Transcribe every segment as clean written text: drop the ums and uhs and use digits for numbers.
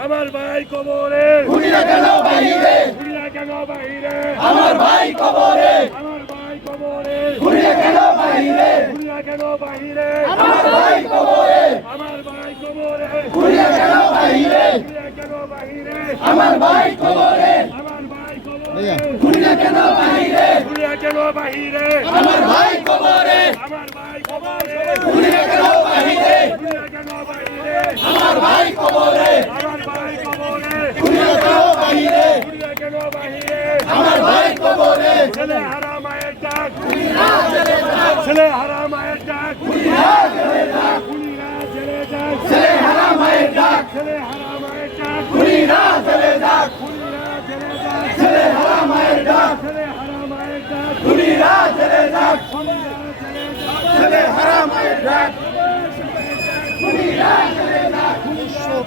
আমার ভাই কবরে খুনিরা কেন বাহিরে খুনিরা কেন বাহিরে আমার ভাই কবরে আমার ভাই কবরে খুনিরা কেন বাহিরে খুনিরা কেন বাহিরে আমার ভাই কবরে আমার ভাই কবরে খুনিরা কেন বাহিরে খুনিরা কেন বাহিরে আমার ভাই কবরে আমার ভাই কবরে খুনিরা কেন বাহিরে খুনিরা কেন বাহিরে আমার ভাই কবরে আমার ভাই কবরে খুনিরা কেন বাহিরে খুনিরা কেন বাহিরে আমার ভাই কবরে আমার ভাই কবরে খুনিরা কেন বাহিরে খুনিরা কেন বাহিরে আমার ভাই কবরে ছেলে হারা মায়ের ডাক ছেলে হারা মায়ের ডাক খুনিরা জেলে যাক খুনিরা জেলে যাক ছেলে হারা মায়ের ডাক ছেলে হারা মায়ের ডাক খুনিরা জেলে যাক খুনিরা জেলে যাক ছেলে হারা মায়ের ডাক ছেলে হারা মায়ের ডাক খুনিরা জেলে যাক খুনিরা জেলে যাক ছেলে হারা মায়ের ডাক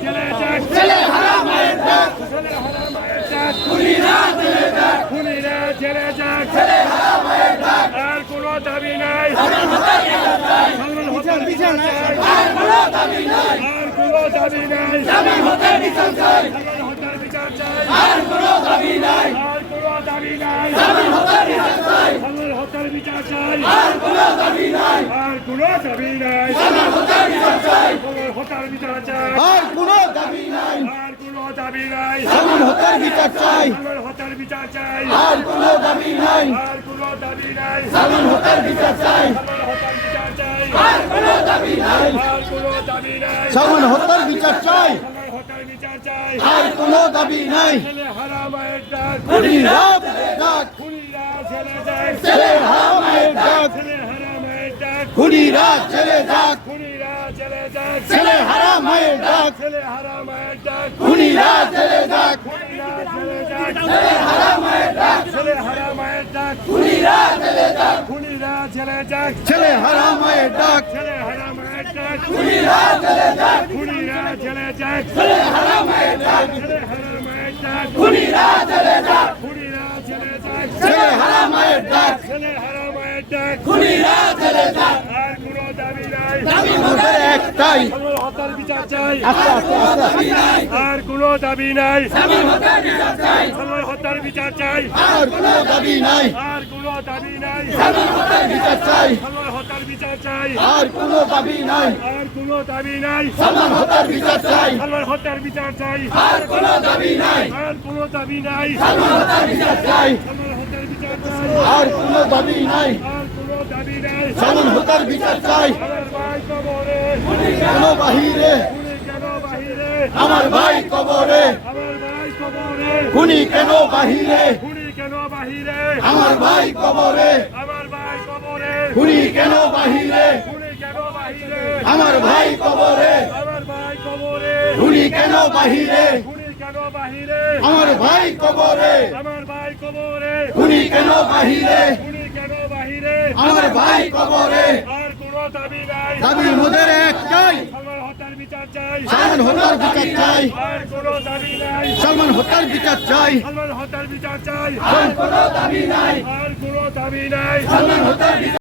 জেলে যাক ছেলে হারা মায়ের ডাক ছেলে হারা মায়ের ডাক খুনিরা জেলে যাক খুনিরা জেলে যাক ছেলে হারা মায়ের ডাক আর কোনো দাবি নাই সালমান হত্যার বিচার চাই আর কোনো দাবি নাই আর কোনো দাবি নাই জামিন হতে বিচার চাই সালমান হত্যার বিচার চাই আর কোনো দাবি নাই আর কোনো দাবি নাই জামিন হতে বিচার চাই সালমান হত্যার বিচার চাই আর কোনো দাবি নাই আর কোনো দাবি নাই জামিন হতে বিচার চাই সালমান হত্যার বিচার চাই আর কোনো দাবি নাই আর কোনো দাবি নাই জামিন হতে বিচার চাই সালমান হত্যার বিচার চাই আর কোনো দাবি নাই আর কোনো দাবি নাই জামিন হতে বিচার চাই সালমান হত্যার বিচার চাই আর কোনো দাবি নাই আর কোনো দাবি নাই সালমান হত্যার বিচার চাই সালমান হত্যার বিচার চাই আর কোনো দাবি নাই ছেলে হারা মায়ের ডাক খুনিরা জেলে যাক খুনিরা ছেলে যায় ছেলে হারা মায়ের ডাক ছেলে হারা মায়ের ডাক খুনিরা জেলে যাক খুনিরা ছেলে যায় ছেলে হারা মায়ের ডাক ছেলে হারা মায়ের ডাক খুনিরা জেলে যাক খুনিরা ছেলে যায় ছেলে হারা মায়ের ডাক ছেলে হারা মায়ের ডাক খুনিরা জেলে যাক খুনিরা ছেলে যায় ছেলে হারা মায়ের ডাক ছেলে হারা মায়ের ডাক খুনিরা জেলে যাক খুনিরা ছেলে যায় ছেলে হারা মায়ের ডাক ছেলে হারা মায়ের ডাক খুনিরা জেলে যাক খুনিরা ছেলে যায় ছেলে হারা মায়ের ডাক ছেলে হারা মায়ের ডাক খুনিরা জেলে যাক আর কোনো দাবি নাই দাবি মোদের একটাই সালমান হত্যার বিচার চাই আস্তে আস্তে আস্তে আর কোনো দাবি নাই দাবি মোদের বিচার চাই সালমান হত্যার বিচার চাই আর কোনো দাবি নাই আর কোনো দাবি নাই দাবি মোদের বিচার চাই সালমান হত্যার বিচার চাই আর কোনো দাবি নাই আর কোনো দাবি নাই সালমান হত্যার বিচার চাই সালমান হত্যার বিচার চাই আর কোনো দাবি নাই আর কোনো দাবি নাই সালমান হত্যার বিচার চাই সালমান হত্যার বিচার চাই আর কোনো দাবি নাই আর কোনো দাবি নাই সালমান হত্যার বিচার চাই আমার ভাই কবরে কেন বাহিরে খুনি কেন বাহিরে আমার ভাই কবরে আমার ভাই কবরে খুনি কেন বাহিরে খুনি কেন বাহিরে আমার ভাই কবরে আমার ভাই কবরে খুনি কেন বাহিরে খুনি কেন বাহিরে আমার ভাই কবরে আমার ভাই কবরে খুনি কেন বাহিরে খুনি কেন বাহিরে আমার ভাই কবরে আমার ভাই কবরে খুনি কেন বাহিরে খুনি কেন বাহিরে আমার ভাই কবরে আর কোনো দাবি নাই দাবি মোদের একটাই সালমান হত্যার বিচার চাই সালমান হত্যার বিচার চাই আর কোনো দাবি নাই সালমান হত্যার বিচার চাই সালমান হত্যার বিচার চাই আর কোনো দাবি নাই আর কোনো দাবি নাই সালমান হত্যার